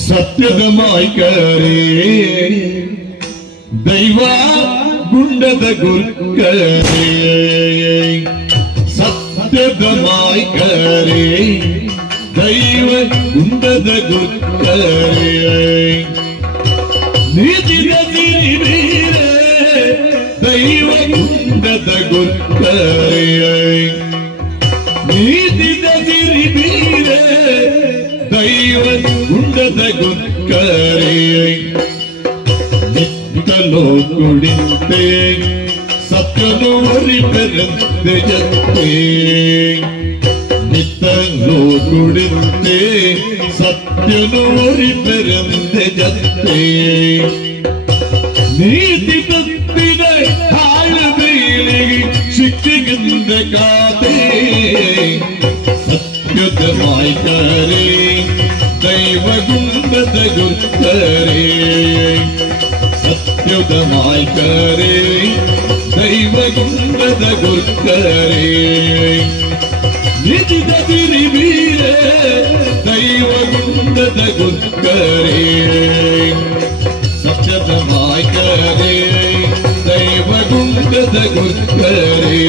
ಸತ್ಯದ ಮಾಯ್ಕರೇ ದೈವ ಗುಂಡದ ಗುರ್ಕರೇ ಸತ್ಯದ ಮಾಯ್ಕರೇ ದೈವ ಗುಂಡದ ಗುರ್ಕರೇ ನೀತಿದ ಸಿರಿಬೀರೇ ದೈವ ಗುಂಡದ ಗುರ್ಕರೇ ನೀತಿದ ಸಿರಿಬೀರೇ ದೈವ ಗುಂಡದ ಗುರ್ಕರೇ ನಿತ್ತಲೋ ಕುಡಿತೆ ಸತ್ಯನು ಒರಿಪೆರಂತೆ ಜತ್ತೆ ನಿತ್ತಲೋ ಕುಡಿತೆ ಸತ್ಯನು ಒರಿಪೆರಂತೆ ಜತ್ತೆ ನೀತಿ ತಪ್ಪಿದ ಹಾಳು ಬೀಳಿಗೆ ಶಿಕ್ಷೆಗಿಂದ ಕಾತೆ ಸತ್ಯದ ಮಾಯ್ಕರೇ ದೈವ ಗುಂಡದ ಗುರ್ಕರೇ ಸತ್ಯದ ಮಾಯ್ಕರೇ ದೈವ ಗುಂಡದ ಗುರ್ಕರೇ ನಿಜದ ಬಿರಿಬೀರೇ ದೈವ ಗುಂಡದ ಗುರ್ಕರೇ ಸತ್ಯದ ಮಾಯ್ಕರೇ ದೈವ ಗುಂಡದ ಗುರ್ಕರೇ